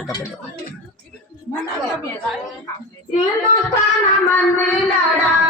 está el café.